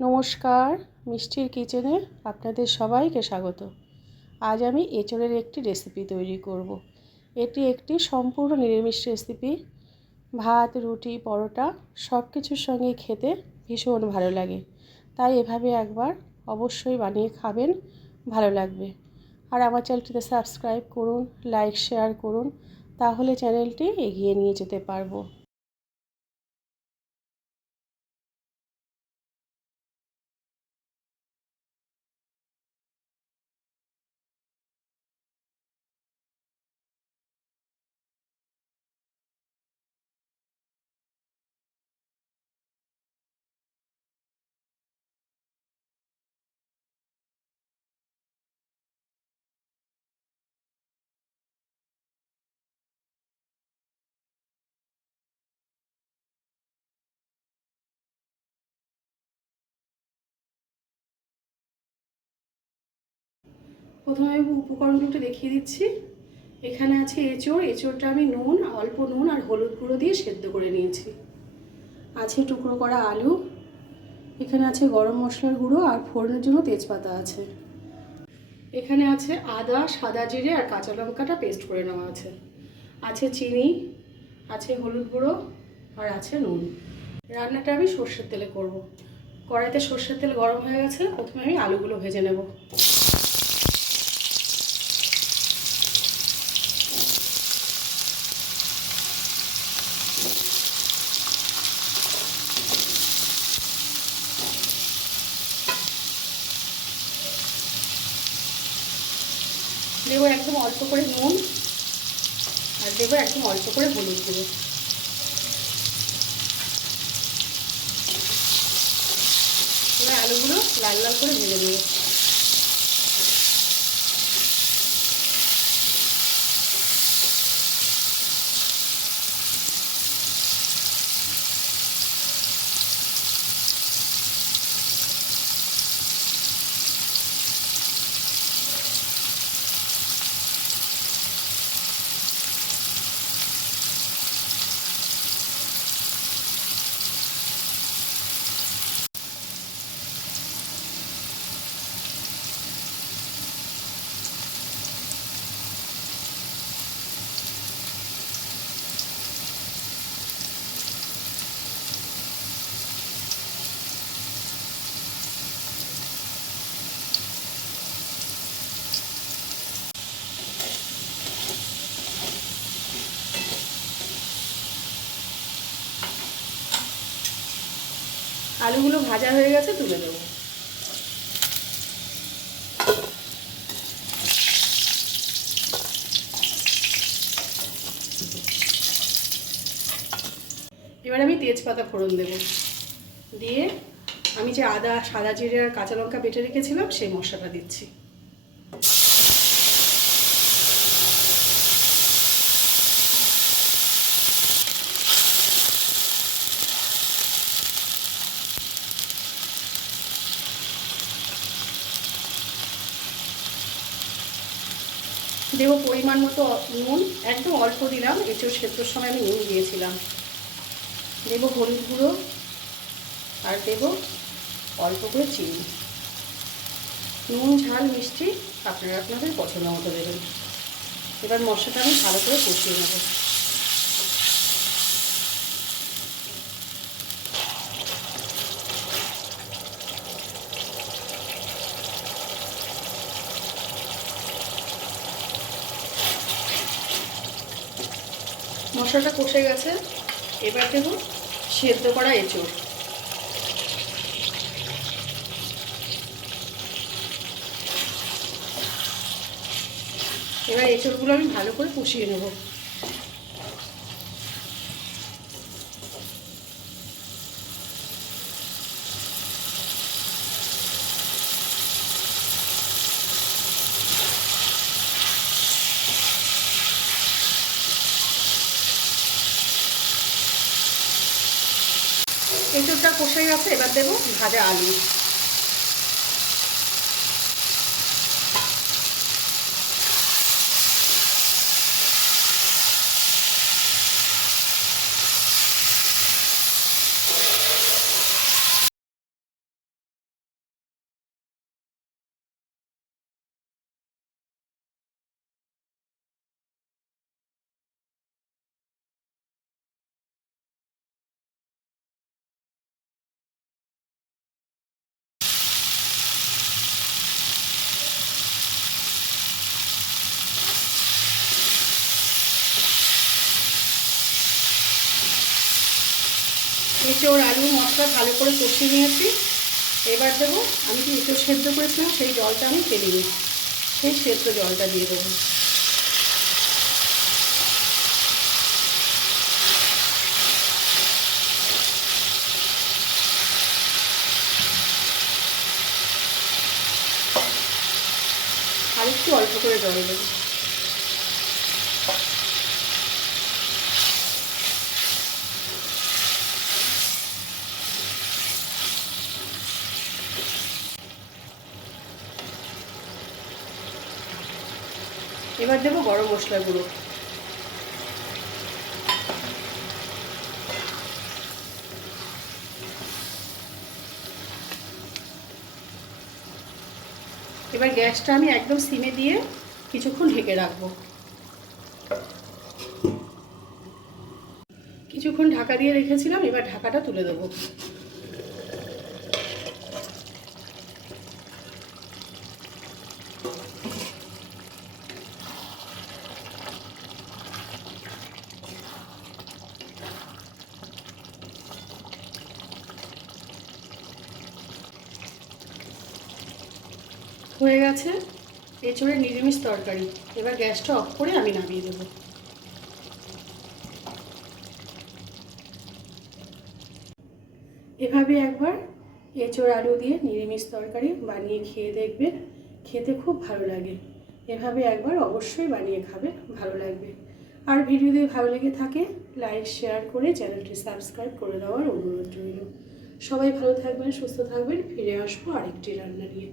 নমস্কার, মিষ্টির কিচেনে আপনাদের সবাইকে স্বাগত। আজ আমি এঁচোড়ের একটি রেসিপি তৈরি করব। এটি একটি সম্পূর্ণ নিরামিষ রেসিপি। ভাত, রুটি, পরোটা সব কিছুর সঙ্গে খেতে ভীষণ ভালো লাগে। তাই এভাবে একবার অবশ্যই বানিয়ে খাবেন, ভালো লাগবে। আর আমার চ্যানেলটিতে সাবস্ক্রাইব করুন, লাইক শেয়ার করুন, তাহলে চ্যানেলটি এগিয়ে নিয়ে যেতে পারবো। প্রথমে আমি উপকরণগুলো একটু দেখিয়ে দিচ্ছি। এখানে আছে এঁচোড়টা আমি অল্প নুন আর হলুদ গুঁড়ো দিয়ে সেদ্ধ করে নিয়েছি। আছে টুকরো করা আলু, এখানে আছে গরম মশলার গুঁড়ো আর ফোড়নের জন্য তেজপাতা আছে। এখানে আছে আদা, সাদা জিরে আর কাঁচা লঙ্কাটা পেস্ট করে নেওয়া আছে। আছে চিনি, আছে হলুদ গুঁড়ো আর আছে নুন। রান্নাটা আমি সর্ষের তেলে করব। কড়াইতে সর্ষের তেল গরম হয়ে গেছে, প্রথমে আমি আলুগুলো ভেজে নেব। দেবো একদম অল্প করে নুন আর দেবো একদম অল্প করে হলুদ গুঁড়ো। এবার আলুগুলো লাল লাল করে ভেজে নেব। আলুগুলো ভাজা হয়ে গেছে, তুলে দেবো। এবার আমি তেজপাতা ফোড়ন দেব, দিয়ে আমি যে আদা, সাদা জিরে আর কাঁচা লঙ্কা বেটে রেখেছিলাম সেই মশলাটা দিচ্ছি। দেবো পরিমাণ মতো নুন, একদম অল্প দিলাম, এঁচোড় সেদ্ধর সময় আমি নুন দিয়েছিলাম। দেবো হলুদ গুঁড়ো আর দেবো অল্প করে চিনি। নুন, ঝাল, মিষ্টি আপনারা আপনাদের পছন্দ মতো দেবেন। এবার মশলাটা আমি ভালো করে কষিয়ে নেব। মশলাটা কষে গেছে, এবার দেবো সেদ্ধ করা এঁচোড়। এবার এঁচোড়গুলো আমি ভালো করে কষিয়ে নেব। এঁচোড়টা কষে গেছে, এবার দেবো ভাজা আলু। এঁচোড় আলু মশলা ভালো করে কষিয়ে নিয়েছি। এবার দেবো আমি যে এঁচোড় সেদ্ধ করেছিলাম সেই জলটা আমি ফেলে দিই, সেই সেদ্ধ জলটা দিয়ে দেবো। আর একটু অল্প করে জল দেবো। এবার দেবো গরম মশলা গুঁড়ো। এবার গ্যাসটা আমি একদম সিমে দিয়ে কিছুক্ষণ ঢেকে রাখবো। কিছুক্ষণ ঢাকা দিয়ে রেখেছিলাম, এবার ঢাকাটা তুলে দেবো। হয়ে গেছে এঁচোড়ের নিরামিষ তরকারি। এবার গ্যাসটা অফ করে আমি নামিয়ে দেবো। এভাবে একবার এঁচোড় আলু দিয়ে নিরামিষ তরকারি বানিয়ে খেয়ে দেখবেন, খেতে খুব ভালো লাগে। এভাবে একবার অবশ্যই বানিয়ে খাবেন, ভালো লাগবে। আর ভিডিও যদি ভালো লেগে থাকে লাইক শেয়ার করে চ্যানেলটি সাবস্ক্রাইব করে দেওয়ার অনুরোধ রইল। সবাই ভালো থাকবেন, সুস্থ থাকবেন। ফিরে আসবো আরেকটি রান্না নিয়ে।